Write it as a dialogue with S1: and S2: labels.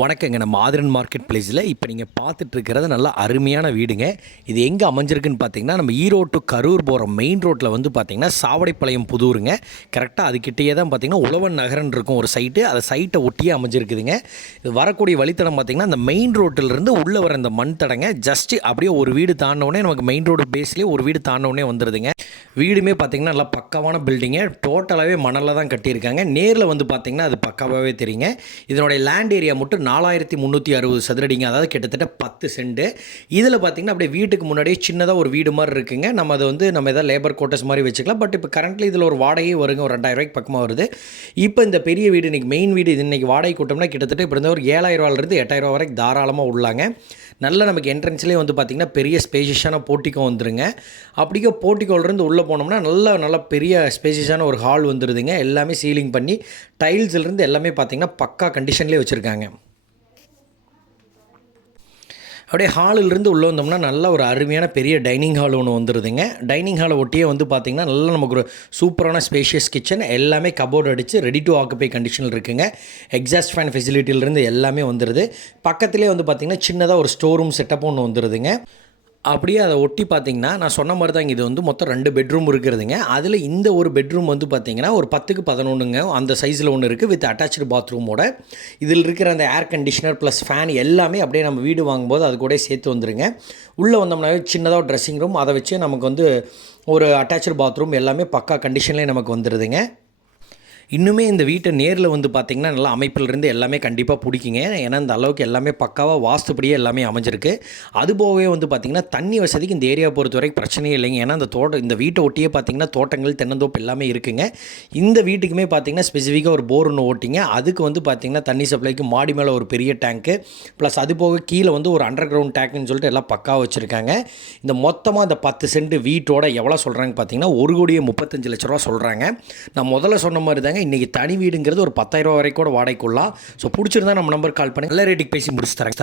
S1: வணக்கங்க. நம்ம ஆதிரன் மார்க்கெட் பிளேஸில் இப்போ நீங்கள் பார்த்துட்டு இருக்கிறது அருமையான வீடுங்க. இது எங்கே அமைஞ்சிருக்குன்னு பார்த்தீங்கன்னா நம்ம ஈரோடு கரூர் போகிற மெயின் ரோட்டில் வந்து பார்த்தீங்கன்னா சாவடைப்பாளையம் புதூருங்க. கரெக்டாக அதுக்கிட்டேயே தான் பார்த்தீங்கன்னா உழவன் நகரன் இருக்கும் ஒரு சைட்டு அந்த சைட்டை ஒட்டியே அமைஞ்சிருக்குதுங்க. இது வரக்கூடிய வழித்தடம் பார்த்தீங்கன்னா அந்த மெயின் ரோட்டிலிருந்து உள்ளே வர அந்த மண் தடங்க ஜஸ்ட்டு அப்படியே ஒரு வீடு தாண்டவுடனே நமக்கு மெயின் ரோடு பேஸ்லேயே ஒரு வீடு தாண்டவுடனே வந்துடுதுங்க வீடுமே பார்த்தீங்கன்னா நல்லா பக்காவான பில்டிங்கு டோட்டலாகவே மணலில் தான் கட்டியிருக்காங்க. நேரில் வந்து பார்த்தீங்கன்னா அது பக்காவாகவே தெரியுங்க. இதனுடைய லேண்ட் ஏரியா மட்டும் நாலாயிரத்தி முந்நூற்றி அறுபது சதுரடிங்க. அதாவது கிட்டத்தட்ட பத்து செண்டு இதில் பார்த்தீங்கன்னா அப்படியே வீட்டுக்கு முன்னாடியே சின்னதாக ஒரு வீடு மாதிரி இருக்குங்க. நம்ம அதை வந்து நம்ம எதாவது லேபர் கோட்டர்ஸ் மாதிரி வச்சுக்கலாம். பட் இப்போ கரண்ட்லி இதில் ஒரு வாடகையே வருங்க. ஒரு ரெண்டாயிரரூவாய்க்கு பக்கமாக வருது. இப்போ இந்த பெரிய வீடு இன்றைக்கி மெயின் வீடு. இது இன்றைக்கி வாடகை கூட்டம்னா கிட்டத்தட்ட இப்போ இருந்த ஒரு ஏழாயிரம் எட்டாயிரரூவா எட்டாயிரம் ரூபா வரைக்கும் தாராளமாக உள்ளாங்க. நல்ல நமக்கு என்ட்ரன்ஸ்லேயே வந்து பார்த்திங்கன்னா பெரிய ஸ்பேஷியஸான போட்டிக்கோ வந்துருங்க. அப்படிக்கோ போட்டிக்கோலேருந்து உள்ளே போனோம்னா நல்லா நல்லா பெரிய ஸ்பேசியஸான ஒரு ஹால் வந்துடுதுங்க எல்லாமே சீலிங் பண்ணி டைல்ஸ்லேருந்து எல்லாமே பார்த்திங்கன்னா பக்கா கண்டிஷன்லேயே வச்சுருக்காங்க. அப்படியே ஹாலிலிருந்து உள்ளே வந்தோம்னா நல்ல ஒரு அருமையான பெரிய டைனிங் ஹால் ஒன்று வந்துடுதுங்க டைனிங் ஹாலை ஒட்டியே வந்து பார்த்திங்கன்னா நல்லா நமக்கு ஒரு சூப்பரான ஸ்பேஷியஸ் கிச்சன். எல்லாமே கபோர்டு அடித்து ரெடி டு ஆக்குப்பை கண்டிஷனில் இருக்குங்க. எக்ஸாஸ்ட் ஃபேன் ஃபெசிலிட்டியிலேருந்து எல்லாமே வந்துடுது பக்கத்துலேயே வந்து பார்த்திங்கன்னா சின்னதாக ஒரு ஸ்டோர் ரூம் செட்டப் ஒன்று வந்துடுதுங்க அப்படியே அதை ஒட்டி பார்த்தீங்கன்னா நான் சொன்ன மாதிரி தான் இது வந்து மொத்தம் ரெண்டு பெட்ரூம் இருக்கிறதுங்க. அதில் இந்த ஒரு பெட்ரூம் வந்து பார்த்திங்கன்னா ஒரு பத்துக்கு பதினொன்றுங்க அந்த சைஸில் ஒன்று இருக்குது வித் அட்டாச்சு பாத்ரூமோட இதில் இருக்கிற அந்த ஏர் கண்டிஷனர் ப்ளஸ் ஃபேன் எல்லாமே அப்படியே நம்ம வீடு வாங்கும்போது அது கூட சேர்த்து வந்துடுங்க உள்ளே வந்தோம்னாவே சின்னதாக ட்ரெஸ்ஸிங் ரூம் அதை வச்சு நமக்கு வந்து ஒரு அட்டாச்சு பாத்ரூம் எல்லாமே பக்கா கண்டிஷன்லேயே நமக்கு வந்துடுதுங்க இன்னுமே இந்த வீட்டை நேரில் வந்து பார்த்திங்கன்னா நல்லா அமைப்பிலிருந்து எல்லாமே கண்டிப்பாக பிடிக்குங்க. ஏன்னா இந்த அளவுக்கு எல்லாமே பக்காவாக வாஸ்துப்படியே எல்லாமே அமைஞ்சிருக்கு. அது போகவே வந்து பார்த்திங்கன்னா தண்ணி வசதிக்கு இந்த ஏரியா பொறுத்த வரைக்கும் பிரச்சனையே இல்லைங்க. ஏன்னா இந்த தோட்டம் இந்த வீட்டை ஒட்டியே பார்த்திங்கன்னா தோட்டங்கள் தென்னந்தோப்பு எல்லாமே இருக்குங்க. இந்த வீட்டுக்குமே பார்த்திங்கன்னா ஸ்பெசிஃபிக்காக ஒரு போர் ஒன்று ஓட்டிங்க அதுக்கு வந்து பார்த்திங்கன்னா தண்ணி சப்ளைக்கு மாடி மேலே ஒரு பெரிய டேங்க்கு ப்ளஸ் அது போக கீழே வந்து ஒரு அண்டர் கிரவுண்ட் டேங்க்னு சொல்லிட்டு எல்லாம் பக்காவாக வச்சுருக்காங்க. இந்த மொத்தமாக இந்த பத்து சென்ட் வீட்டோட எவ்வளோ சொல்கிறாங்க பார்த்தீங்கன்னா ஒரு கோடியே முப்பத்தஞ்சு லட்ச ரூபா சொல்கிறாங்க நான் முதல்ல சொன்ன மாதிரி தான் தாங்க இன்றைக்கி தனி வீடுங்கிறது ஒரு பத்தாயிரம் ரூபா வரைக்கும் கூட வாடகைக்குள்ளா. ஸோ பிடிச்சிருந்தா நம்ம நம்பர் கால் பண்ணி நல்ல ரேட்டுக்கு பேசி முடிச்சு தரேன்.